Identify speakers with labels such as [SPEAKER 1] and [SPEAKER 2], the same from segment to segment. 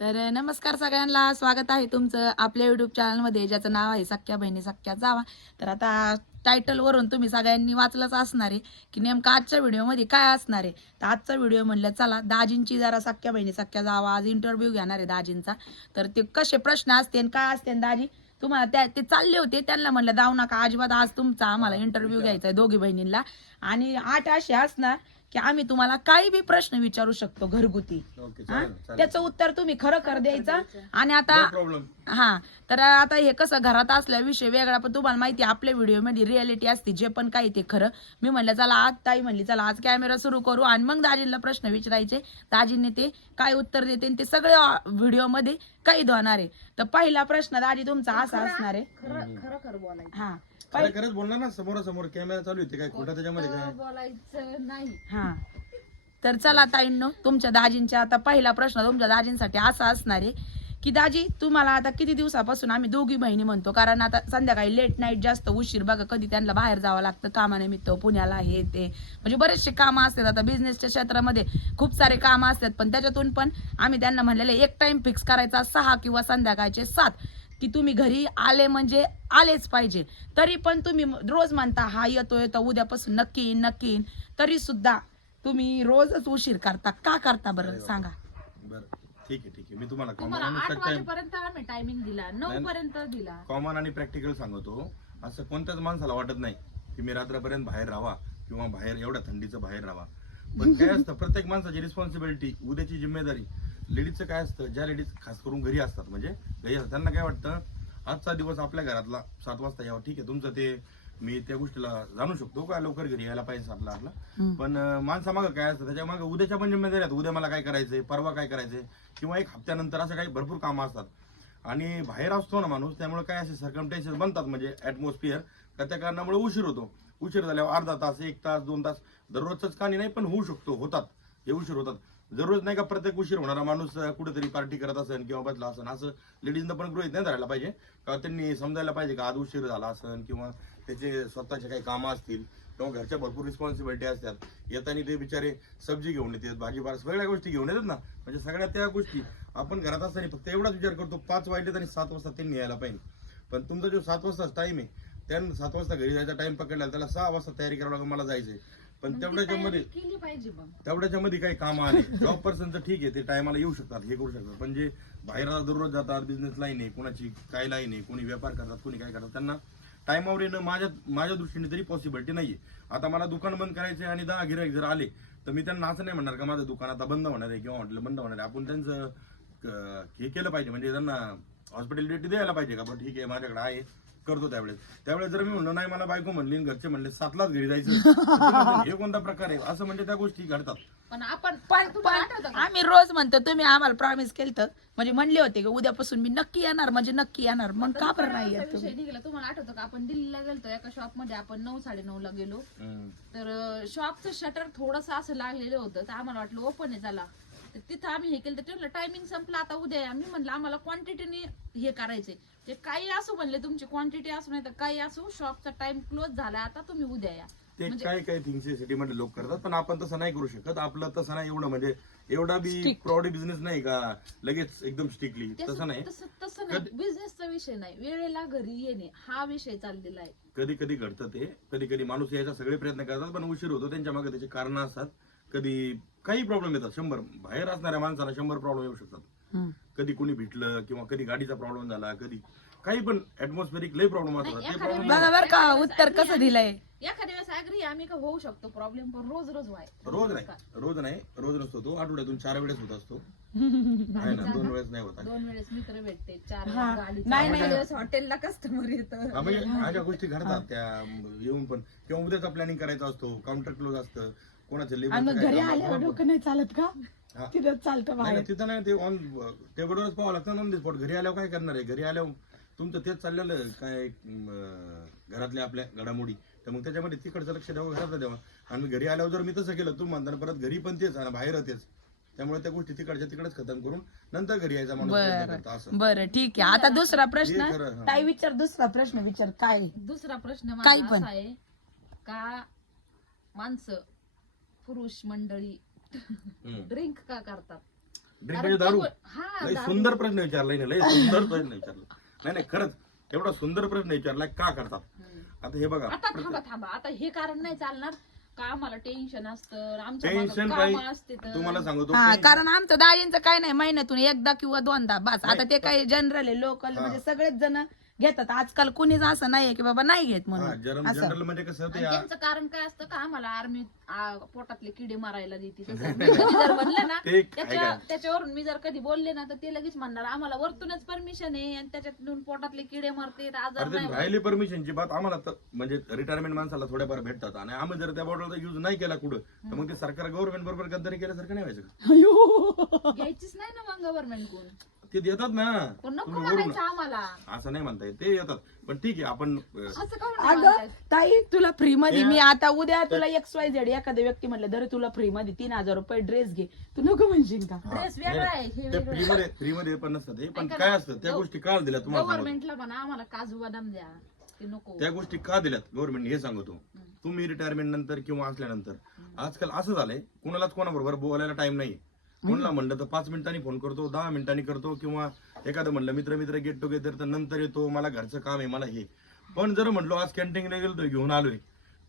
[SPEAKER 1] तर नमस्कार सगळ्यांना. स्वागत आहे तुमचं आपल्या युट्यूब चॅनलमध्ये ज्याचं नाव आहे सख्या बहिणी सख्या जावा. तर आता टायटल वरून तुम्ही सगळ्यांनी वाचलंच असणार आहे की नेमकं आजच्या व्हिडिओमध्ये काय असणार आहे. तर आजचा व्हिडिओ म्हणलं चला दाजींची जरा सख्या बहिणी सख्या जावा आज इंटरव्ह्यू घेणार आहे दाजींचा. तर ते कसे प्रश्न असते काय असते दाजी तुम्हाला त्या ते चालले होते. त्यांना म्हणलं जाऊ नका अजिबात आज तुमचा आम्हाला इंटरव्ह्यू घ्यायचा आहे दोघी बहिणींना आणि आठ असे असणार की आम्ही तुम्हाला काही बी प्रश्न विचारू शकतो घरगुती.
[SPEAKER 2] ओके
[SPEAKER 1] हा? त्याचं उत्तर तुम्ही खरं कर द्यायचं आणि आता
[SPEAKER 2] नो प्रॉब्लेम
[SPEAKER 1] हा तर आता हे कसं घरात असल्या विषय वेगळा पण तुम्हाला माहिती आहे, आपल्या व्हिडिओमध्ये रियालिटी असते जे पण काही ते खरं. मी म्हणलं चला आज ताई म्हणली चला आज कॅमेरा सुरू करू. आणि मग दाजींना प्रश्न विचारायचे. दाजींनी ते काय उत्तर देते आणि ते सगळे व्हिडिओमध्ये कैद होणार आहे. तर पहिला प्रश्न दाजी तुमचा असा असणार आहे.
[SPEAKER 3] खरं खरं खरं बोलायचं.
[SPEAKER 1] हा.
[SPEAKER 2] खरं खरंच बोलणार ना समोरासमोर कॅमेरा चालू होते काय खोटं त्याच्यामध्ये काय?
[SPEAKER 3] बोलायचं नाही.
[SPEAKER 1] हा. तर चला ताईंनो तुमच्या दाजींच्या आता पहिला प्रश्न तुमच्या दाजींसाठी असा असणार आहे. की दाजी तुम्हाला आता किती दिवसापासून आम्ही दोघी बहिणी म्हणतो? कारण आता संध्याकाळी लेट नाईट जास्त उशीर बघा कधी त्यांना बाहेर जावं लागतं कामानिमित्त पुण्याला हे ते. म्हणजे बरेचसे कामं असतात आता बिझनेसच्या क्षेत्रामध्ये खूप सारे कामं असतात पण त्याच्यातून पण आम्ही त्यांना म्हणलेले एक टाइम फिक्स करायचा सहा किंवा संध्याकाळचे सात. की तुम्ही घरी आले म्हणजे आलेच पाहिजे. तरी पण तुम्ही रोज म्हणता हा येतो येतो उद्यापासून नक्की येईन नक्की येईन. तरी सुद्धा तुम्ही रोजच उशीर करता. का करता बरं? सांगा.
[SPEAKER 2] बरं. ठीक आहे ठीक आहे. मी तुम्हाला कॉमन
[SPEAKER 3] तुम्हाला
[SPEAKER 2] आणि
[SPEAKER 3] आठ
[SPEAKER 2] सच्चाई
[SPEAKER 3] वाजेपर्यंत आम्ही टायमिंग दिला. नऊ पर्यंत दिला.
[SPEAKER 2] कॉमन आणि प्रॅक्टिकल सांगतो. असं कोणत्याच माणसाला वाटत नाही की मी रात्रपर्यंत बाहेर राहावा किंवा बाहेर एवढ्या थंडीचं बाहेर राहावा. पण काय असतं प्रत्येक माणसाची रिस्पॉन्सिबिलिटी उद्याची जिम्मेदारी. लेडीजचं काय असतं ज्या लेडीज खास करून घरी असतात म्हणजे घरी असतात त्यांना काय वाटतं आजचा दिवस आपल्या घरातला सात वाजता यावं. ठीक आहे तुमचं ते मी त्या गोष्टीला जाणू शकतो का? लवकर घरी यायला पाहिजे आपला आपला पण माणसामागं काय असतं? त्याच्या मागं उद्याच्या पण जिम्मेदारी आहेत उद्या मला काय करायचंय? परवा काय करायचंय? किंवा एक हप्त्यानंतर असं काही भरपूर कामं असतात. आणि बाहेर असतो ना माणूस त्यामुळे काय असे सर्कमटेन्सेस बनतात म्हणजे ऍटमॉस्फिअर का त्या कारणामुळे उशीर होतो. उशीर झाल्यावर अर्धा तास एक तास दोन तास दररोजच काही नाही पण होऊ शकतो होतात. हे उशीर होतात. दररोज नाही का प्रत्येक उशीर होणारा माणूस कुठेतरी पार्टी करत असेल किंवा बसला असेल असं लेडीजनं पण गृहित नाही धरायला पाहिजे. का त्यांनी समजायला पाहिजे का आज उशीर झाला असेल किंवा त्याचे स्वतःचे काही कामं असतील किंवा घरच्या भरपूर रिस्पॉन्सिबिलिटी असतात येताना ते बिचारे सब्जी घेऊन येतात भाजीपाला सगळ्या गोष्टी घेऊन येतात ना. म्हणजे सगळ्या त्या गोष्टी आपण घरात असताना फक्त एवढाच विचार करतो पाच वाजले आणि सात वाजता त्यांनी यायला पाहिजे. पण तुमचा जो सात वाजता टाइम आहे त्या सात वाजता घरी जायचा टाइम पकडला त्याला सहा वाजता तयारी करावं लागेल मला जायचंय. पण
[SPEAKER 3] ती
[SPEAKER 2] तेवढ्याच्या मध्ये तेवढ्याच्या मध्ये काही काम आले. जॉब पर्सनचं ठीक आहे ते टायमाला येऊ शकतात हे करू शकतात. पण जे बाहेर दररोज जातात बिझनेस लाईन आहे कोणाची काय लाईन आहे कोणी व्यापार करतात कोणी काय करतात त्यांना टायमावर येणं माझ्या माझ्या दृष्टीने तरी पॉसिबिलिटी नाहीये. आता मला दुकान बंद करायचे आणि दहा गिराईक जर आले तर मी त्यांना असं नाही म्हणणार का माझं दुकान आता बंद होणार आहे किंवा हॉटेल बंद होणार आहे. आपण त्यांचं हे केलं पाहिजे. म्हणजे त्यांना हॉस्पिटॅलिटी द्यायला पाहिजे का? पण ठीक आहे माझ्याकडे आहे. करतो त्यावेळेस. त्यावेळेस जर मी म्हणलो नाही मला बायको म्हणली आणि घरचे म्हणले सातलाच घरी जायचं. हे कोणता प्रकार आहे? असं म्हणजे त्या गोष्टी घडतात.
[SPEAKER 3] पण आपण
[SPEAKER 1] पण
[SPEAKER 3] तुम्हाला
[SPEAKER 1] पण
[SPEAKER 3] का?
[SPEAKER 1] आम्ही रोज म्हणतो तुम्ही आम्हाला प्रॉमिस केलं म्हणजे म्हणले होते की उद्यापासून मी नक्की येणार म्हणजे नक्की येणार. मग का बरं नाही येत तुम्ही
[SPEAKER 3] विषय निघाला तुम्हाला आठवतं का? आपण दिल्लीला गेलतो एका शॉपमध्ये आपण नऊ साडेनऊ ला गेलो.
[SPEAKER 2] हम्म.
[SPEAKER 3] तर शॉपचं शटर थोडस असं लागलेलं होतं तर आम्हाला वाटलं ओपन आहे तर तिथं आम्ही हे केलं तर त्यांना टायमिंग संपला. आता उद्या या. मी म्हणलं आम्हाला क्वांटिटीने हे करायचंय. ते काही असू म्हणले तुमची क्वांटिटी असू नाही तर काही असू शॉपचा टाइम क्लोज झाला आता तुम्ही उद्या या.
[SPEAKER 2] ते
[SPEAKER 3] म्हणजे
[SPEAKER 2] काय काय थिंग्स सिटी मध्ये लोक करतात पण आपण तसं नाही करू शकत. आपलं तसं नाही एवढं म्हणजे एवढा बी. प्रॉडी बिझनेस नाही का? लगेच एकदम स्ट्रिक्टली तसं
[SPEAKER 3] तसं
[SPEAKER 2] नाही.
[SPEAKER 3] तसं तसं नाही. बिझनेसचा विषय नाही. वेळेला घरी येणे हा विषय चाललेला आहे.
[SPEAKER 2] कधी कधी घडतं ते. कधी कधी माणूस यायचा सगळे प्रयत्न करतात पण उशीर होतो. त्यांच्या मागे त्याची कारण असतात. कधी काही प्रॉब्लेम येतात. शंभर बाहेर असणाऱ्या माणसाला शंभर प्रॉब्लेम येऊ शकतात. कधी कोणी भेटलं किंवा कधी गाडीचा प्रॉब्लेम झाला कधी काही पण ऍटमॉस्फेरिक लई प्रॉब्लेम असतात. ते
[SPEAKER 1] बघा बरं का उत्तर कसं दिलंय?
[SPEAKER 3] एखाद्या वेळेस अग्री आम्ही का होऊ शकतो? प्रॉब्लेम पण रोज रोज व्हाय.
[SPEAKER 2] रोज नाही रोज नाही रोज नसतो तो. आठवड्यातून चार वेळेस होत असतो. आहे ना दोन वेळेस नाही होत.
[SPEAKER 3] दोन वेळेस मित्र भेटते चार
[SPEAKER 1] हा.
[SPEAKER 3] वेळेस गाडी
[SPEAKER 1] नाही. नाही.
[SPEAKER 3] वेळेस हॉटेलला कस्टमर येतं.
[SPEAKER 2] हा, म्हणजे अशा गोष्टी घडतात त्या येऊन पण. किंवा उद्याचा प्लॅनिंग करायचा असतो काउंटर क्लोज असतं. कोणाचं
[SPEAKER 1] आणि मग घरी आल्यावर
[SPEAKER 2] लेबर
[SPEAKER 1] डोकं नाही चालत का?
[SPEAKER 2] हा.
[SPEAKER 1] तिथं चालतं बाहेर.
[SPEAKER 2] तिथं नाही ते ऑन टेबलवरच पाहावं लागतं ऑन दी स्पॉट घरी आल्यावर काय करणार आहे? घरी आल्यावर तुमचं तेच चाललेलं काय अं, घरातल्या आपल्या घडामोडी. तर मग त्याच्यामध्ये तिकडचं लक्ष द्यावं घरातलं द्यावं. आणि घरी आल्यावर जर मी तसं केलं तू म्हणताना परत घरी पण तेच आणि बाहेर तेच. त्यामुळे त्या गोष्टी तिकडच्या तिकडेच खतम करून नंतर घरी यायचा माणूस प्रयत्न करतो असं.
[SPEAKER 1] बरं ठीक आहे. आता दुसरा प्रश्न.
[SPEAKER 2] हे खरं, हा.
[SPEAKER 1] ताई विचार दुसरा प्रश्न विचार. काय?
[SPEAKER 3] दुसरा प्रश्न
[SPEAKER 1] काही
[SPEAKER 3] माझा
[SPEAKER 1] पण.
[SPEAKER 3] असा आहे का माणसं पुरुष मंडळी. ड्रिंक का करतात
[SPEAKER 2] ड्रिंक म्हणजे दारू
[SPEAKER 3] हा,
[SPEAKER 2] लय. सुंदर प्रश्न विचारलाय ना लय सुंदर प्रश्न विचारला नाही नाही खरंच एवढा सुंदर प्रश्न विचारलाय का करतात. आता हे बघा
[SPEAKER 3] आता थांबा थांबा आता हे कारण नाही चालणार का आम्हाला टेन्शन असतं
[SPEAKER 2] टेन्शन
[SPEAKER 3] मागं
[SPEAKER 2] काही
[SPEAKER 3] कामं असते तर.
[SPEAKER 2] तुम्हाला सांगतो
[SPEAKER 1] हा कारण आमचं दाजींचं काय नाही महिन्यातून एकदा किंवा दोनदा बस आता ते काही जनरल आहे लोकल. म्हणजे सगळेच जण घेतात. आजकाल कुणीच असं नाहीये की बाबा नाही घेत
[SPEAKER 2] हा,
[SPEAKER 1] म्हणून
[SPEAKER 2] जनरल म्हणजे कसं ते
[SPEAKER 3] त्यांचं कारण काय असतं का? आम्हाला आर्मी पोटातले किडे मारायला देते. तसं. मी कधी जर म्हणलं ना
[SPEAKER 2] ते
[SPEAKER 3] त्याच्या त्याच्यावरून मी जर कधी बोलले ना तर ते लगेच म्हणणार आम्हाला वरतूनच परमिशन आहे. आणि त्याच्यातून पोटातले किडे मारते आजार नाही.
[SPEAKER 2] राहिली परमिशनची बात आम्हाला तर म्हणजे रिटायरमेंट माणसाला थोड्याफार भेटतात. आणि आम्ही जर त्या बॉटलचा युज नाही केला कुठं तर मग ते सरकार गव्हर्नमेंट बरोबर गद्दारी केल्यासारखं नाही व्हायचं का?
[SPEAKER 3] घ्यायचीच नाही ना मग गव्हर्नमेंट कोण?
[SPEAKER 2] ते देतात ना.
[SPEAKER 3] पण नको
[SPEAKER 2] तुम्ही वरून
[SPEAKER 3] म्हणायचं आम्हाला.
[SPEAKER 2] असं नाही म्हणताय ते येतात. पण ठीक आहे आपण अं,
[SPEAKER 3] असं का
[SPEAKER 1] अगं ताई तुला फ्री मध्ये मी आता उद्या तुला एक्स वाय झेड एखाद्या व्यक्ती म्हणलं दर तुला फ्री मध्ये तीन हजार रुपये ड्रेस घे. तू नको म्हणशील का?
[SPEAKER 3] ड्रेस वेगळा आहे हे
[SPEAKER 2] ते
[SPEAKER 3] वेगळं.
[SPEAKER 2] फ्री मध्ये फ्री मध्ये पण नसतं ते. पण काय असतं त्या गोष्टी का दिल्या तुम्हाला सांगतो.
[SPEAKER 3] गव्हर्नमेंटला म्हणा आम्हाला काजू बदाम द्या. ते नको.
[SPEAKER 2] त्या गोष्टी का दिल्यात? गव्हर्नमेंट हे सांगतो. तुम्ही रिटायरमेंट नंतर किंवा असल्यानंतर आजकाल असं झालंय कुणालाच कोणाबरोबर बोलायला टाइम नाही कोणाला म्हणलं तर पाच मिनिटांनी फोन करतो दहा मिनिटांनी करतो किंवा एखादं म्हणलं मित्र मित्र गेट टुगेदर तर नंतर येतो मला घरचं काम आहे मला हे. पण जर म्हणलो आज कॅन्टीनला गेलो तर घेऊन आलोय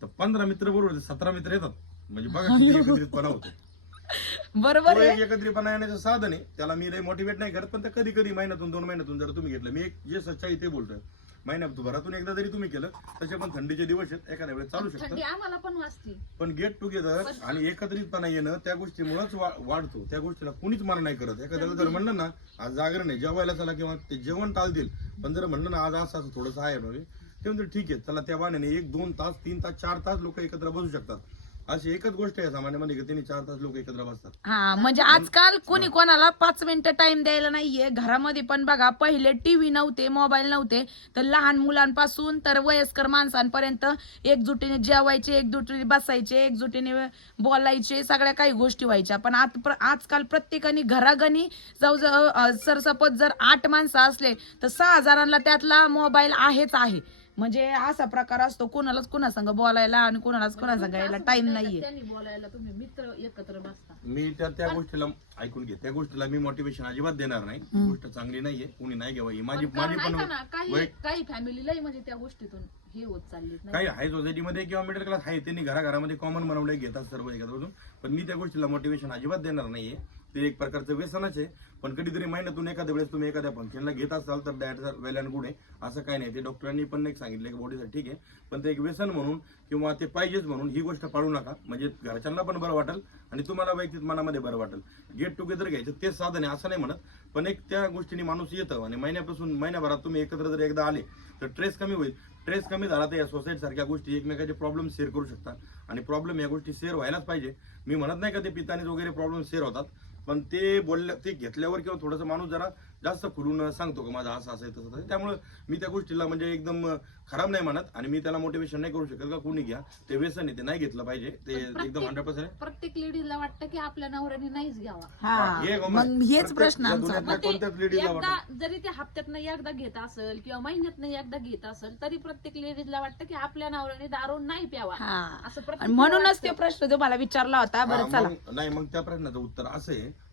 [SPEAKER 2] तर पंधरा मित्र बरोबर सतरा मित्र येतात. म्हणजे बघा किती एकत्रितपणा होतो.
[SPEAKER 1] बरोबर
[SPEAKER 2] तो एक एकत्रितपणा येण्याचं साधन आहे. त्याला मी लय मोटिवेट नाही करत पण ते कधी कधी महिन्यातून दोन महिन्यातून जर तुम्ही घेतलं मी एक जे सच्चाई ते बोलतोय. महिन्यात भरातून एकदा जरी तुम्ही केलं तसे पण थंडीचे दिवस आहेत. एखाद्या वेळेस चालू शकतं
[SPEAKER 3] थंडी आम्हाला पण वाचते
[SPEAKER 2] पण गेट टुगेदर आणि एकत्रितपणा येणं त्या गोष्टीमुळेच वाढतो. त्या गोष्टीला कुणीच मार नाही करत. एखाद्याला जर म्हणलं ना आज जागरण आहे जेवायला चला किंवा ते जेवण टाळतील. पण जर म्हणलं ना आज असं असं थोडंसं आहे म्हणजे ते म्हणतील ठीक आहे चला त्या बाण्याने एक दोन तास तीन तास चार तास लोक एकत्र बसू शकतात. अशी एकच गोष्ट आहे सामान्यमध्ये की त्यांनी चार तास लोक एकत्र बसतात.
[SPEAKER 1] हा म्हणजे आजकाल कोणी कोणाला पाच मिनिटं टाइम द्यायला नाहीये. घरामध्ये पण बघा पहिले टीव्ही नव्हते मोबाईल नव्हते. तर लहान मुलांपासून तर वयस्कर माणसांपर्यंत एकजुटीने जेवायचे एकजुटीने बसायचे एकजुटीने बोलायचे सगळ्या काही गोष्टी व्हायच्या. पण प्र- आजकाल प्रत्येकाने घराघणी जवळजवळ सर सपोज जर आठ माणसं असले तर सहा जणांना त्यातला मोबाईल आहेच आहे. म्हणजे असा प्रकार असतो कोणालाच कोणा संग बोलायला आणि कोणालाच कोणा संग यायला टाइम नाहीये.
[SPEAKER 3] त्यांनी बोलायला? तुम्ही मित्र एकत्र बसता.
[SPEAKER 2] मी त्या त्या गोष्टीला ऐकून घे त्या गोष्टीला मी मोटिवेशन अजिबात देणार नाही. ही गोष्ट चांगली नाहीये कुणी नाही घ्यावं ही माझी
[SPEAKER 3] पण
[SPEAKER 2] माझी
[SPEAKER 3] कारण
[SPEAKER 2] पण
[SPEAKER 3] ऐका ना काही
[SPEAKER 2] वै-
[SPEAKER 3] काही फॅमिलीलाही म्हणजे त्या गोष्टीतून हे होत चाललीत नाही
[SPEAKER 2] काही हाय सोसायटीमध्ये किंवा मिडल क्लास आहे त्यांनी घराघरामध्ये कॉमन बनवले घेतात सर्व एकत्र बसून. पण मी त्या गोष्टीला मोटिवेशन अजिबात देणार नाहीये. ते एक प्रकारचं व्यसनच आहे. पण कधीतरी महिन्यातून एखाद्या वेळेस तुम्ही एखाद्या फंक्शनला घेत असाल तर दॅट वेल अँड गुड आहे असं काही नाही. ते डॉक्टरांनी पण एक सांगितलं की बॉडीसाठी ठीक आहे. पण ते एक व्यसन म्हणून किंवा ते पाहिजेच म्हणून ही गोष्ट पाळू नका. म्हणजे घरच्यांना पण बरं वाटेल आणि तुम्हाला वैयक्तिक मनामध्ये बरं वाटेल. गेट टुगेदर घ्यायचं तेच साधन आहे असं नाही म्हणत. पण एक त्या गोष्टीने माणूस येतं आणि महिन्यापासून महिन्याभरात तुम्ही एकत्र जर एकदा आले तर ट्रेस कमी होईल. ट्रेस कमी झाला तर या सोसायटी सारख्या गोष्टी एकमेकाचे प्रॉब्लेम शेअर करू शकतात. आणि प्रॉब्लेम या गोष्टी शेअर व्हायलाच पाहिजे. मी म्हणत नाही का ते पिताने वगैरे प्रॉब्लेम शेअर होतात. पण ते बोलल्या ते घेतल्यावर किंवा थोडंसं माणूस जरा जास्त खुलून सांगतो का माझं असं असं तसं तसं. त्यामुळे मी त्या गोष्टीला म्हणजे एकदम खराब नाही म्हणत आणि मी त्याला मोटिवेशन नाही करू शकत का कोणी घ्या. ते व्यसन आहे ते नाही घेतलं पाहिजे. ते एकदम हंड्रेड पर्सेंट
[SPEAKER 3] प्रत्येक लेडीजला वाटतं की आपल्या नवऱ्याने नाहीच घ्यावा.
[SPEAKER 1] हा. मग हेच प्रश्न आमचा.
[SPEAKER 3] मग ते
[SPEAKER 2] कोणत्याच लेडीजला
[SPEAKER 3] एकदा जरी ते हप्त्यातनं एकदा घेत असेल किंवा महिन्यातनं एकदा घेत असेल तरी प्रत्येक लेडीजला वाटतं की आपल्या नवऱ्याने दारू नाही प्यावा.
[SPEAKER 1] हा.
[SPEAKER 3] असं
[SPEAKER 1] आणि म्हणूनच ते प्रश्न तुम्हाला विचारला होता. बरं चला.
[SPEAKER 2] मग- नाही मग त्या प्रश्नाचं उत्तर असं आहे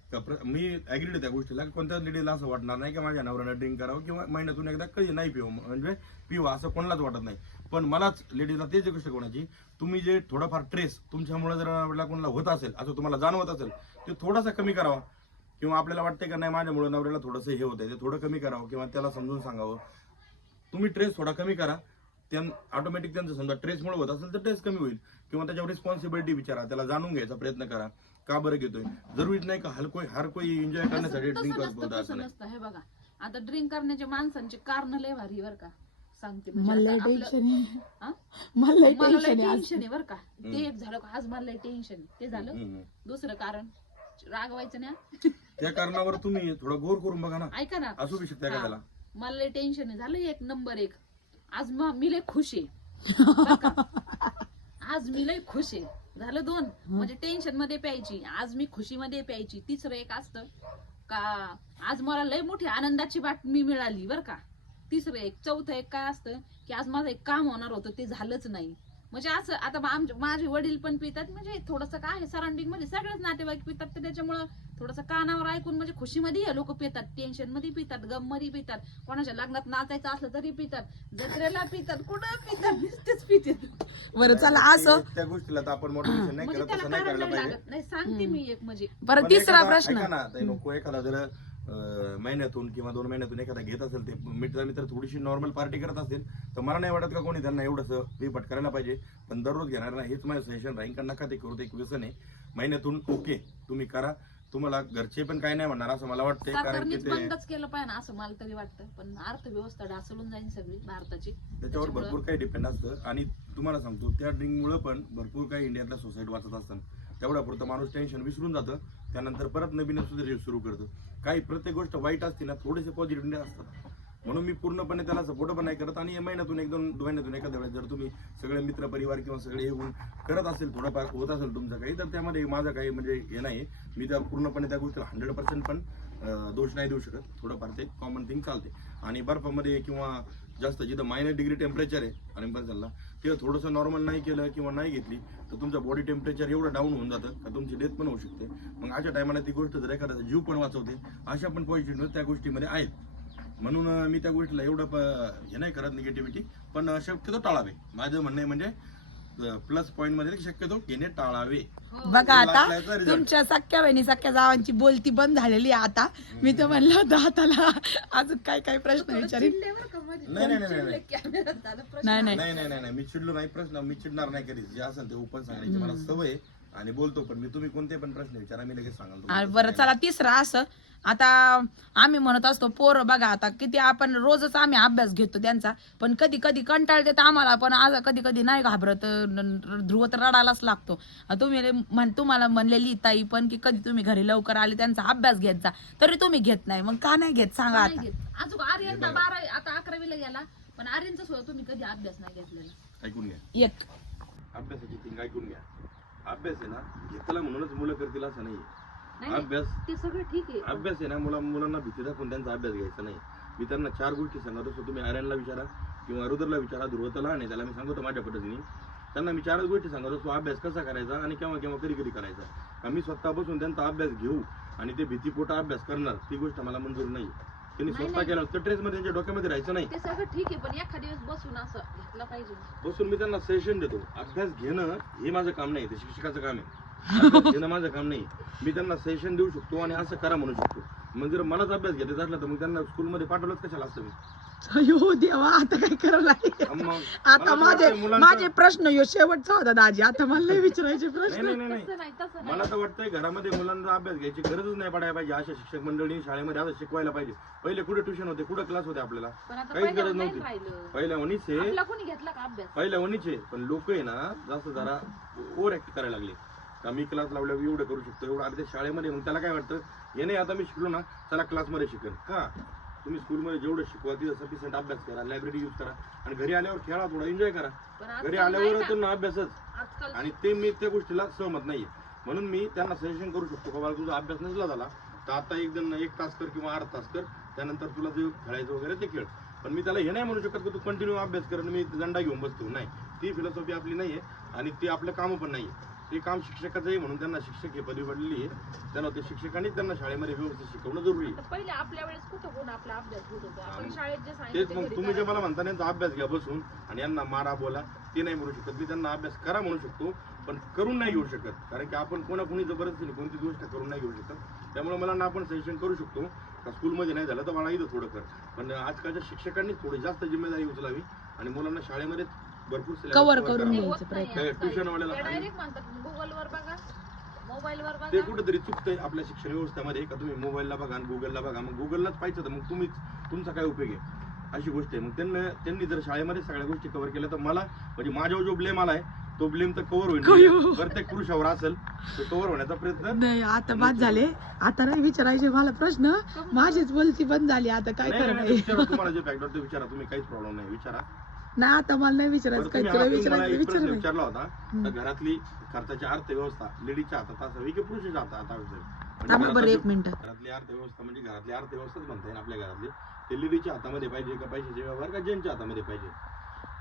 [SPEAKER 2] मी अग्रीड त्या गोष्टीला कोणत्याच लेडीला असं वाटणार नाही की माझ्या नवऱ्यानं ड्रिंक करावं किंवा महिन्यातून एकदा कधी नाही पिऊ म्हणजे पिवा असं कोणालाच वाटत नाही. पण मलाच लेडीजला तेच गोष्ट कोणाची तुम्ही जे थोडाफार ट्रेस तुमच्यामुळे जर नवऱ्याला कोणाला होत असेल असं तुम्हाला जाणवत असेल ते थोडासा कमी करावा. किंवा आपल्याला वाटते का नाही माझ्यामुळे नवऱ्याला थोडंसं हे होतंय ते थोडं कमी करावं किंवा त्याला समजून सांगावं. तुम्ही ट्रेस थोडा कमी करा. त्यां ऑटोमॅटिक त्यांचं समजा ट्रेसमुळे होत असेल तर ट्रेस कमी होईल. किंवा त्याच्यावर रिस्पॉन्सिबिलिटी विचारा त्याला जाणून घ्यायचा प्रयत्न करा. का बरं घेतोय जरुरीच नाही का हर कोई हर कोई एन्जॉय करण्यासाठी
[SPEAKER 3] तसं
[SPEAKER 2] ड्रिंक
[SPEAKER 3] नसतं
[SPEAKER 2] करतो
[SPEAKER 3] तसं
[SPEAKER 2] असं नाही
[SPEAKER 3] नसतं हे बघा आता ड्रिंक करण्याच्या माणसांचे कारण लय भारी बर का सांगते म्हणजे
[SPEAKER 1] मला
[SPEAKER 3] आता आपलं-
[SPEAKER 1] टेन्शन आहे
[SPEAKER 3] हा?
[SPEAKER 1] मला
[SPEAKER 3] मला लय
[SPEAKER 1] टेन्शन आहे आज.
[SPEAKER 3] टेन्शन आहे बर का ते एक झालं का आज मला टेन्शन आहे. ते झालं
[SPEAKER 2] हम्म.
[SPEAKER 3] दुसरं कारण रागवायचं नाही
[SPEAKER 2] त्या कारणावर तुम्ही थोडं गोर करून बघा ना
[SPEAKER 3] हा? ऐका ना
[SPEAKER 2] असू बी शकता का
[SPEAKER 3] हा.
[SPEAKER 2] त्याला
[SPEAKER 3] मला लय टेन्शन आहे झालं एक नंबर एक आज म- मी लय खुश आहे बरं का? आज मी लय खुश आहे. झालं दोन. म्हणजे टेन्शनमध्ये प्यायची. आज मी खुशीमध्ये प्यायची. तिसरं एक असतं का आज मला लय मोठी आनंदाची बातमी मिळाली बर का. तिसरं एक चौथं एक काय असतं की आज माझं एक काम होणार होतं ते झालंच नाही. म्हणजे असं आता माझे वडील पण पितात म्हणजे थोडस काय आहे सराउंडिंगमध्ये सगळेच नातेवाईक पितात तर त्याच्यामुळं थोडस कानावर ऐकून म्हणजे खुशीमध्ये हे लोक पितात टेन्शनमध्ये पितात गममध्ये पितात. कोणाच्या लग्नात नाचायचं असलं तरी पितात जत्रेला पितात कुठं पितात नुसतेच पितात.
[SPEAKER 1] बरं चला असं.
[SPEAKER 2] त्या गोष्टीला तर आपण मोटिवेशन नाही
[SPEAKER 3] म्हणजे
[SPEAKER 2] करत
[SPEAKER 3] त्याला
[SPEAKER 2] तसं नाही
[SPEAKER 3] कारण
[SPEAKER 2] करायला
[SPEAKER 3] नाही
[SPEAKER 2] पाहिजे.
[SPEAKER 3] लागत नाही सांगते मी एक म्हणजे.
[SPEAKER 1] बरं
[SPEAKER 2] पण
[SPEAKER 1] तिसरा
[SPEAKER 2] एखादा-
[SPEAKER 1] प्रश्न.
[SPEAKER 2] ऐका ना ताई, नको एखादा जर महिन्यातून किंवा दोन महिन्यातून एखादा घेत असेल ते मित्र मित्र थोडीशी नॉर्मल पार्टी करत असेल तर मला नाही वाटत का कोणी त्यांना एवढंसं पेपट करायला पाहिजे. पण दररोज घेणार नाही हेच माझं सजेशन राहील का नका ते करू ते एक व्यसन आहे. महिन्यातून ओके तुम्ही करा. तुम्हाला घरचे पण काही नाही म्हणणार असं मला वाटतंय. कारण की ते
[SPEAKER 3] बंदच केलं पाहिजे ना असं मला तरी वाटतं. पण अर्थव्यवस्था ढासळून जाईल सगळी भारताची.
[SPEAKER 2] त्याच्यावर भरपूर काही डिपेंड असतं. आणि तुम्हाला सांगतो त्या ड्रिंकमुळे पण भरपूर काही इंडियातल्या सोसायटी वाचत असतात. तेवढ्यापुरतं माणूस टेन्शन विसरून जातं. त्यानंतर परत नवीन सुद्धा सुरू करतो. काही प्रत्येक गोष्ट वाईट असते ना थोडेसे पॉझिटिव्ह असतात. म्हणून मी पूर्णपणे त्याला सपोर्ट पण नाही करत आणि या महिन्यातून एक दोन महिन्यातून एखाद्या वेळेस जर तुम्ही सगळे मित्र परिवार किंवा सगळे येऊन करत असेल थोडंफार होत असेल तुमचं काही तर त्यामध्ये माझं काही म्हणजे हे नाही. मी त्या पूर्णपणे त्या गोष्टीला हंड्रेड पर्सेंट पण दोष नाही देऊ शकत. थोडंफार ते कॉमन थिंग चालते. आणि बर्फामध्ये किंवा जास्त जिथं मायनस डिग्री टेम्परेचर आहे आणि बर्फाला ते थोडंसं नॉर्मल नाही केलं किंवा नाही घेतली तर तुमचं बॉडी टेम्परेचर एवढं डाऊन होऊन जातं का तुमची डेथ पण होऊ शकते. मग अशा टायमाला ती गोष्ट जर एखाद्याचा जीव पण वाचवते अशा पण पॉझिटिव्ह त्या गोष्टीमध्ये आहेत. म्हणून मी त्या गोष्टीला एवढं प- हे नाही करत निगेटिव्हिटी पण शक्यतो टाळावे. माझं म्हणणं आहे म्हणजे प्लस पॉईंटमध्ये शक्यतो घेणे टाळावे.
[SPEAKER 3] हो.
[SPEAKER 1] बघा आता
[SPEAKER 2] result.
[SPEAKER 1] तुमच्या सख्या बहिणी सख्या जावांची बोलती बंद झालेली आहे आता. मी तर म्हणलं होतं हाताला अजून काय काय प्रश्न विचारीन.
[SPEAKER 2] नाही, नाही, नाही,
[SPEAKER 3] प्रश्न.
[SPEAKER 1] नाही नाही.
[SPEAKER 2] नाही नाही नाही नाही. मी चिडलो नाही प्रश्न मी चिडणार नाही कधीच. जे असेल ते ओपन सांगायचे. मला सवय आहे. आणि बोलतो पण मी तुम्ही कोणते पण प्रश्न विचारा मी लगेच सांगाल तुम्हाला.
[SPEAKER 1] आणि बरं चला तिसरं असं. आता आम्ही म्हणत असतो पोरं बघा आता किती आपण रोजच आम्ही अभ्यास घेतो त्यांचा पण कधी कधी कंटाळते तर आम्हाला पण आज कधी कधी नाही घाबरत न- ध्रुव तर रडायलाच लागतो. तुम्ही रे- म्हण तुम्हाला म्हणलेली ताई पण की कधी तुम्ही घरी लवकर आले त्यांचा अभ्यास घेत जा. तरी तुम्ही घेत नाही. मग का नाही घेत? सांगा
[SPEAKER 3] नाही
[SPEAKER 1] आता.
[SPEAKER 3] घेत. अजून आर्यनचा बारा आता अकरावीला गेला पण आर्यनचा सुद्धा तुम्ही कधी अभ्यास नाही घेतलेला.
[SPEAKER 2] ऐकून घ्या.
[SPEAKER 1] एक.
[SPEAKER 2] अभ्यासाची थिंग ऐकून घ्या. अभ्यास आहे ना घेतला म्हणूनच मुलं करतील असं नाही. अभ्यास
[SPEAKER 3] ते सगळं ठीक आहे.
[SPEAKER 2] अभ्यास आहे ना मुला मुलांना भीती दाखवून त्यांचा अभ्यास घ्यायचा नाही. मी त्यांना चार गोष्टी सांगत असतो तुम्ही आर्यनला विचारा किंवा रुद्रला विचारा ध्रुवता लहान आहे त्याला मी सांगतो माझ्या पद्धतीने. त्यांना मी चारच गोष्टी सांगत असतो अभ्यास कसा करायचा आणि केव्हा केव्हा कधी कधी करायचा. का मी स्वतः बसून त्यांचा अभ्यास घेऊ आणि ते भीतीपोटा अभ्यास करणार ती गोष्ट मला मंजूर नाही त्यांनी
[SPEAKER 3] नाही,
[SPEAKER 2] स्वतः
[SPEAKER 3] नाही.
[SPEAKER 2] केलं तर मध्ये त्यांच्या डोक्यामध्ये राहायचं नाही.
[SPEAKER 3] ते सगळं ठीक आहे पण एखाद्या दिवस बसून असं घेतलं पाहिजे.
[SPEAKER 2] बसून मी त्यांना सेशन देतो. अभ्यास घेणं हे माझं काम नाही ते शिक्षकाचं काम आहे. अभ्यास घेणं माझं काम नाही. मी त्यांना सेशन देऊ शकतो आणि असं करा म्हणू शकतो. मग जर मलाच अभ्यास असला तर मग त्यांना स्कूलमध्ये पाठवलंच कशाला असतं मी?
[SPEAKER 1] अयो देवा आता काय करायला
[SPEAKER 2] मग?
[SPEAKER 1] आता
[SPEAKER 2] मला
[SPEAKER 1] माझे
[SPEAKER 2] वाटतंय मुलांचं-
[SPEAKER 1] माझे प्रश्न यो शेवटचा होता दाजी. आता मला नाही विचारायचे
[SPEAKER 2] नाही
[SPEAKER 1] प्रश्न.
[SPEAKER 2] नाही नाही नाही.
[SPEAKER 3] तसं नाही तसं
[SPEAKER 2] मला
[SPEAKER 3] नाही
[SPEAKER 2] तर वाटतंय घरामध्ये मुलांचा अभ्यास घ्यायची गरजच नाही पडायला पाहिजे. अशा शिक्षक मंडळी शाळेमध्ये आता शिकवायला पाहिजे. पहिले कुठे ट्युशन होते? कुठे क्लास होते आपल्याला?
[SPEAKER 3] पण आता
[SPEAKER 2] काहीच गरज
[SPEAKER 3] नाही
[SPEAKER 2] नव्हती
[SPEAKER 3] राहिलं.
[SPEAKER 2] पहिल्या वणीच आहे
[SPEAKER 3] आपला कोणी घेतला का अभ्यास?
[SPEAKER 2] पहिल्या वणीचे पण लोक आहे ना जास्त जरा ओव्हर ऍक्ट करायला लागले. का मी क्लास लावल्यावर एवढं करू शकतो? एवढं अर्ध्या शाळेमध्ये मग त्याला काय वाटतं? हे नाही आता मी शिकलो ना चला क्लासमध्ये शिकेन. का? तुम्ही स्कूलमध्ये जेवढं शिकवा तिथं सफिशियंट अभ्यास करा लायब्ररी यूज करा आणि घरी आल्यावर खेळा थोडा एन्जॉय करा. घरी
[SPEAKER 3] नाही
[SPEAKER 2] आल्यावर
[SPEAKER 3] ना.
[SPEAKER 2] त्यांना अभ्यासच. आणि ते मी त्या गोष्टीला सहमत नाहीये. म्हणून मी त्यांना सजेशन करू शकतो का बाबा तुझा अभ्यास नसला झाला तर आता एक जण एक तास कर किंवा अर्धा तास कर त्यानंतर तुला जे खेळायचं वगैरे ते खेळ. पण मी त्याला हे नाही म्हणू शकत की तू कंटिन्यू अभ्यास कर आणि मी दंडा घेऊन बसतो. नाही ती फिलॉसॉफी आपली नाहीये आणि ते आपलं काम पण नाहीये. ते काम शिक्षकाचं आहे म्हणून त्यांना शिक्षक हे पदवी पडलेली आहे. त्यांना ते शिक्षकांनी त्यांना शाळेमध्ये व्यवस्थित शिकवणं जरुरी आहे.
[SPEAKER 3] पहिले आपल्या वेळेस कुठं कोण आपला अभ्यास घेत होतो? आपण. शाळेत जे
[SPEAKER 2] तेच
[SPEAKER 3] सांगितलं
[SPEAKER 2] मग तुम्ही जे. मला म्हणता ना, यांचा अभ्यास घ्या बसून आणि यांना मारा बोला. ते नाही म्हणू शकत. मी त्यांना अभ्यास करा म्हणू शकतो पण करून नाही घेऊ शकत. कारण की आपण कोणाकोणी जबरदस्तीने कोणतीच गोष्ट करून नाही घेऊ शकत. त्यामुळे मला ना आपण सजेशन करू शकतो. का स्कूलमध्ये नाही झालं तर मला इथं थोडं कर. पण आजकालच्या शिक्षकांनी थोडी जास्त जिम्मेदारी उचलावी आणि मुलांना शाळेमध्ये भरपूर syllabus
[SPEAKER 1] cover करून घ्यायचं प्रयत्न.
[SPEAKER 2] tuition वाल्याला.
[SPEAKER 3] डायरेक्ट म्हणतात गुगलवर बघा मोबाईलवर
[SPEAKER 2] ते
[SPEAKER 3] बघा.
[SPEAKER 2] कुठेतरी चुकतंय आपल्या शिक्षण व्यवस्थेमध्ये का तुम्ही मोबाईलला बघा आणि गुगलला बघा. मग गुगललाच पाहिजे तर मग तुम्हीच तुमचा काय उपयोग आहे? अशी गोष्ट आहे. मग त्यांना त्यांनी जर शाळेमध्ये सगळ्या गोष्टी कव्हर केल्या तर मला म्हणजे माझ्यावर जो ब्लेम आलाय तो ब्लेम तर कव्हर होईल. प्रत्येक पुरुषावर असेल तो कव्हर होण्याचा प्रयत्न
[SPEAKER 1] नाही आता बाद झाले. आता नाही विचारायचे मला प्रश्न. माझीच बोलती बंद झाली. आता काय
[SPEAKER 2] नाही, नाही,
[SPEAKER 1] करणार
[SPEAKER 2] विचारा. तुम्हाला जे बॅकडॉर ते विचारा. तुम्ही काहीच प्रॉब्लेम नाही. विचारा.
[SPEAKER 1] नाही आता मला नाही विचारायचं.
[SPEAKER 2] तुम्ही
[SPEAKER 1] तुला विचारायचं विचार
[SPEAKER 2] विचारला होता तर घरातली खर्चाची अर्थव्यवस्था लेडीच्या हातात असावी की पुरुषाच्या हातात असावी
[SPEAKER 1] थांबा बरं
[SPEAKER 2] घरातली-
[SPEAKER 1] एक मिनिट.
[SPEAKER 2] घरातली अर्थव्यवस्था म्हणजे घरातली अर्थव्यवस्थाच म्हणता येईल आपल्या घरातली. ते लेडीच्या हातामध्ये पाहिजे का पैशाचे व्यवहार का जेंटच्या हातामध्ये पाहिजे?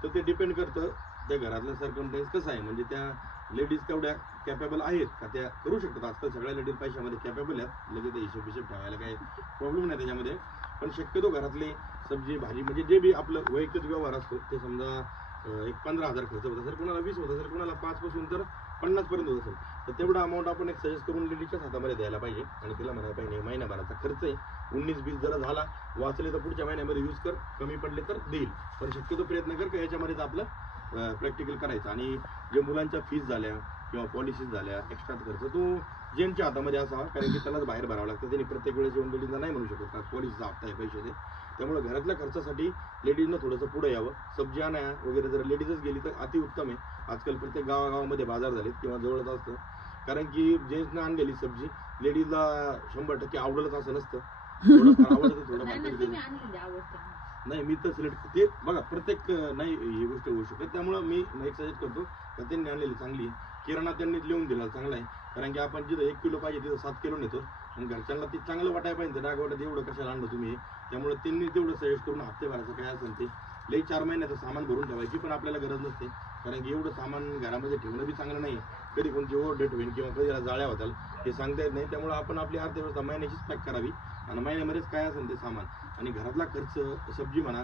[SPEAKER 2] तर ते डिपेंड करतं त्या घरातलं सरकमटेन्स कसं आहे. म्हणजे त्या लेडीज तेवढ्या कॅपेबल आहेत का त्या करू शकतात? आजकाल सगळ्या लेडीज पैशामध्ये कॅपेबल आहेत. लगेच हिशोब हिशोब ठेवायला काही प्रॉब्लेम नाही त्याच्यामध्ये. पण शक्यतो घरातले सब्जी भाजी म्हणजे जे बी आपलं वैयक्तिक व्यवहार असतो ते समजा एक पंधरा हजार खर्च होत असेल कोणाला वीस होत असेल कोणाला पाच पासून तर पन्नास पर्यंत होत असेल तर तेवढा अमाऊंट आपण एक सजेस्ट करून लेडीच्याच हातामध्ये द्यायला पाहिजे आणि तिला म्हणायला पाहिजे महिन्याभराचा खर्च आहे. उन्नीस बीस जरा झाला वाचले तर पुढच्या महिन्यामध्ये यूज कर कमी पडले तर देईल. पण शक्यतो प्रयत्न कर का याच्यामध्येच आपलं प्रॅक्टिकल करायचं. आणि जे मुलांच्या फीज झाल्या किंवा पॉलिसीज झाल्या एक्स्ट्रा खर्च तो जेंटच्या हातामध्ये असावा कारण की त्यालाच बाहेर भरावं लागतं. त्यांनी प्रत्येक वेळेस येऊन लेडीजला नाही म्हणू शकत का? पॉलिसीचा हप्ता आहे पैसे दे. त्यामुळे घरातल्या खर्चासाठी लेडीजनं थोडंसं पुढे यावं. सब्जी आणाया वगैरे जर लेडीजच गेली तर अतिउत्तम आहे. आजकाल प्रत्येक गावागावामध्ये बाजार झालेत किंवा जवळच असतं. कारण की जेंट्सनं आणलेली सब्जी लेडीजला शंभर टक्के आवडलंच असं नसतं. थोडंफार आवडतं थोडंफार
[SPEAKER 3] नाही
[SPEAKER 2] मी तर सिलेक्ट ते बघा प्रत्येक नाही ही गोष्ट होऊ शकत. त्यामुळं मी एक सजेस्ट करतो का त्यांनी आणलेली चांगली आहे. किराणा त्यांनी लिहून दिला चांगला आहे. कारण की आपण जिथं एक किलो पाहिजे तिथं सात किलो नेतो. आणि घरच्यांना ते चांगलं वाटायला पाहिजे. डाग वाटत एवढं कशाला आणलं तुम्ही? त्यामुळे त्यांनी तेवढं सजेस्ट करून हप्ते भरायचं काय असेल ते. लई चार महिन्याचं सामान भरून ठेवायची पण आपल्याला गरज नसते. कारण की एवढं सामान घरामध्ये ठेवणं बी चांगलं नाही. कधी कोणती ओव्हर डेट होईल किंवा कधी याला जाळ्या होतात हे सांगता येत नाही. त्यामुळे आपण आपली अर्थव्यवस्था महिन्याचीच पॅक करावी. आणि महिन्यामध्येच काय असेल ते सामान. आणि घरातला खर्च सब्जी म्हणा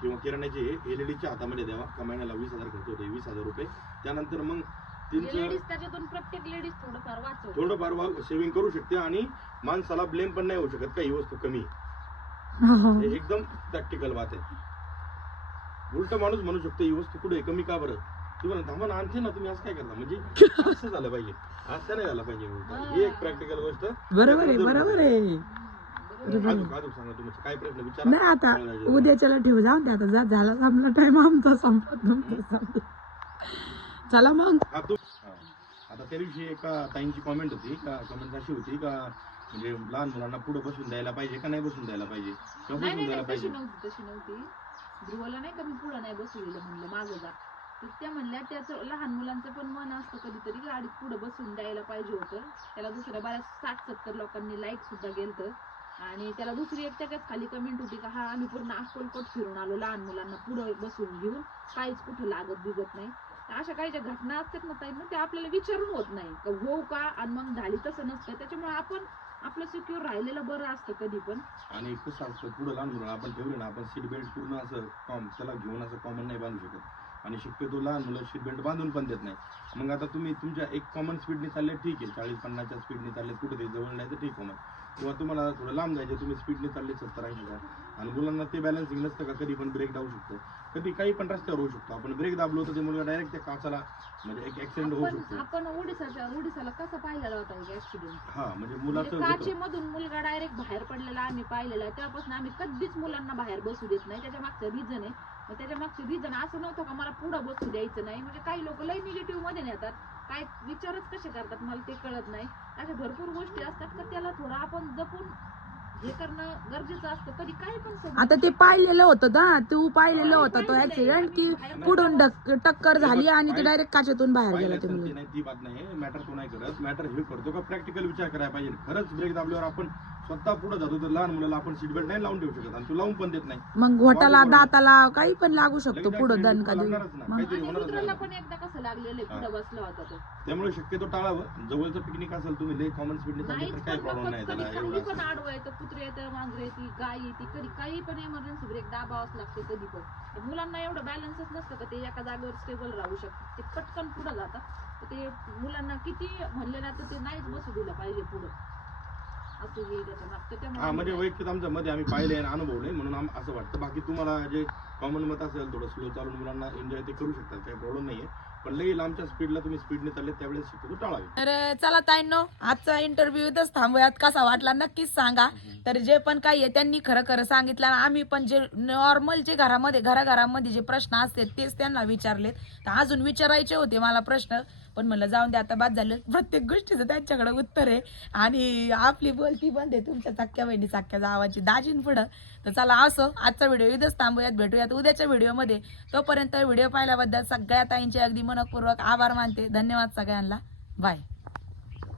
[SPEAKER 2] किंवा किराण्याचे हे डीच्या हातामध्ये द्यावा. का महिन्याला वीस हजार खर्च होते वीस हजार रुपये. त्यानंतर मग त्यांचं
[SPEAKER 3] लेडीज त्याच्यातून प्रत्येक लेडीज थोडंफार वाचव
[SPEAKER 2] थोडंफार सेव्हिंग करू शकते आणि माणसाला ब्लेम पण नाही होऊ शकत का ही वस्तू कमी आहे.
[SPEAKER 1] हो.
[SPEAKER 2] हे एकदम प्रॅक्टिकल बात आहे. उलट माणूस म्हणू शकतो ही वस्तू कुठे? कमी का बरं? ती म्हणा थांबा ना आणते ना तुम्ही असं काय करता? म्हणजे असं झालं पाहिजे. असं नाही झालं पाहिजे उलट. ही. एक प्रॅक्टिकल गोष्ट.
[SPEAKER 4] बरोबर आहे बरोबर आहे.
[SPEAKER 2] सांगा तुमचा काय प्रश्न विचारा.
[SPEAKER 4] नाही आता उद्याच्याला ठेवू जाऊन दे आता जा झाला संपला टाइम आमचा संपत नव्हता संपला. चला मग.
[SPEAKER 2] हा, तू. आता त्या दिवशी एका ताईंची कॉमेंट होती का कमेंट अशी होती का म्हणजे लहान मुलांना पुढे बसून द्यायला पाहिजे का नाही बसून द्यायला पाहिजे? किंवा
[SPEAKER 3] नाही
[SPEAKER 2] बसून
[SPEAKER 3] नाही
[SPEAKER 2] द्यायला
[SPEAKER 3] नाही, तशी
[SPEAKER 2] पाहिजे?
[SPEAKER 3] नव्हती तशी नव्हती. ध्रुवला नाही का मी पुढं नाही बसवलेलं म्हणलं मागं जा. तर त्या म्हणल्या त्याचं लहान मुलांचं पण मन असतं कधीतरी गाडीत पुढं बसून द्यायला पाहिजे होतं. त्याला दुसऱ्या बऱ्याच साठ सत्तर लोकांनी लाईक सुद्धा गेलतं आणि त्याला दुसरी एक त्याच्यात खाली कमेंट होती का हा आम्ही पूर्ण अक्कलकोट फिरून आलो लहान मुलांना पुढं बसून घेऊन. काहीच कुठं लागत बिगत नाही. अशा काही ज्या घटना असतात ना ताई ना ते आपल्याला विचारून होत नाही. हो का? आणि मग झाली तसं नसतं. त्याच्यामुळे आपण आपलं सिक्युअर राहिलेलं बरं असतं कधी पण.
[SPEAKER 2] आणि कसं सांगतो पुढे लहान मुलांना आपण ठेवले ना आपण सीट बेल्ट पूर्ण असं कॉम त्याला घेऊन असं कॉमन नाही बांधू शकत. आणि शक्यतो लहान मुलं सीट बेल्ट बांधून पण देत नाही मग आता तुम्ही तुमच्या एक कॉमन स्पीडने चालले ठीक आहे. चाळीस पन्नासच्या स्पीडने चालले कुठे ते जवळ नाही तर ठीक कॉमन किंवा तुम्हाला थोडं लांब जायचं तुम्ही स्पीडने चालले सत्तर ऐंशीच्या आणि मुलांना ते बॅलन्सिंग नसतं का कधी पण ब्रेक दाबू शकतो. कधी काही पण रस्त्यावर होऊ शकतो. आपण ब्रेक दाबलो तर ते मुलगा डायरेक्ट त्या काचाला म्हणजे एक ऍक्सिडेंट होऊ शकतो.
[SPEAKER 3] आपण ओडिसाच्या ओडिसाला कसा पाहिलेला होता ऍक्सिडेंट
[SPEAKER 2] हा म्हणजे
[SPEAKER 3] म्हणजे
[SPEAKER 2] मुलाचं होतं.
[SPEAKER 3] काचेमधून मुलगा डायरेक्ट बाहेर पडलेला आम्ही पाहिलेला. आहे. तेव्हापासून आम्ही कधीच मुलांना बाहेर बसू देत नाही. त्याच्या मागचं रिझन आहे. मग त्याच्या मागचं रिझन असं नव्हतं का मला पुढं बसू द्यायचं नाही? म्हणजे काही लोक लय निगेटिव्हमध्ये नेतात. काय विचारच कसे करतात मला ते कळत नाही. अशा भरपूर गोष्टी असतात का त्याला थोडं आपण जपून हे करणं गरजेचं असतं. कधी काही पण समजतं.
[SPEAKER 1] आता ते पाहिलेलं होतं ना तू पाहिलेलं होतं तो ऍक्सिडेंट की पुढून डक- टक्कर झाली आणि ते डायरेक्ट काचेतून बाहेर गेला ते मुलगा.
[SPEAKER 2] नाही ती बात नाही. मॅटर तो नाही करत. मॅटर हे करतो का? प्रॅक्टिकल विचार करायला पाहिजे. खरंच ब्रेक दाबल्यावर आपण स्वतः पुढे जातो तर लहान मुलाला आपण सीट बेल्ट नाही लावून ठेवू शकत. आणि तू लावून पण देत नाही.
[SPEAKER 1] मग घोटाला दाताला काही पण लागू शकतो
[SPEAKER 2] लगेच
[SPEAKER 1] पुढं
[SPEAKER 2] accident
[SPEAKER 1] दणका देऊन.
[SPEAKER 2] लागणारच ना.
[SPEAKER 1] मग?
[SPEAKER 2] काहीतरी
[SPEAKER 3] आणि
[SPEAKER 2] होणारच
[SPEAKER 3] मित्राला
[SPEAKER 2] नाही.
[SPEAKER 3] पण एकदा कसं लागलेलं आहे पुढं बसला होता तो.
[SPEAKER 2] त्यामुळे शक्यतो टाळावं. जवळचं पिकनिक असेल तुम्ही लय कॉमन स्पीडने चालले
[SPEAKER 3] नाहीच
[SPEAKER 2] तर काही
[SPEAKER 3] पण
[SPEAKER 2] प्रॉब्लेम. नाही
[SPEAKER 3] कधी
[SPEAKER 2] त्याला
[SPEAKER 3] काही
[SPEAKER 2] एवढं
[SPEAKER 3] पण. आडवं येतं कुत्रे येतं मांजर येते गाय येते कधी काही पण इमर्जन्सी ब्रेक दाबावाच लागते कधी पण. तर मुलांना एवढं बॅलन्सच नसतं का ते एका जागेवर स्टेबल राहू शकतात ते पटकन पुढे जातात. तर ते मुलांना किती म्हणले ना तर ते नाहीच बसू दिलं पाहिजे पुढं. असं हे त्याच्या
[SPEAKER 2] हा म्हणजे
[SPEAKER 3] आम्ही
[SPEAKER 2] वैयक्तिक आमच्या मध्ये आम्ही पाहिले आणि अनुभवले म्हणून आम असं वाटतं. बाकी तुम्हाला जे कॉमन मत असेल थोडं स्लो चालून मुलांना एन्जॉय ते करू शकतात काही प्रॉब्लेम नाहीये. पण लई लांबच्या स्पीडला तुम्ही स्पीडने चालले त्यावेळेस शक्यतो टाळावी.
[SPEAKER 1] तर चला ताईंनो आजचा इंटरव्ह्यू इथंच थांबूयात. कसा वाटला नक्कीच सांगा. तर जे पण काही आहे त्यांनी खरं खरं सांगितलं आणि आम्ही पण जे नॉर्मल जे घरामध्ये घराघरामध्ये जे प्रश्न असतात तेच त्यांना विचारलेत. तर अजून विचारायचे होते मला प्रश्न. पण म्हणलं जाऊन दे आता बाद झालं. प्रत्येक गोष्टीचं त्यांच्याकडे उत्तर आहे. आणि आपली बोलती बंद आहे तुमच्या चाक्या बहिणी चाक्या जावाची दाजीन पुढं. तर चला असं आजचा व्हिडिओ इथंच थांबूयात. भेटूयात उद्याच्या व्हिडिओमध्ये. तोपर्यंत व्हिडिओ पाहिल्याबद्दल सगळ्या ताईंचे अगदी मनपूर्वक आभार मानते. धन्यवाद सगळ्यांना. बाय.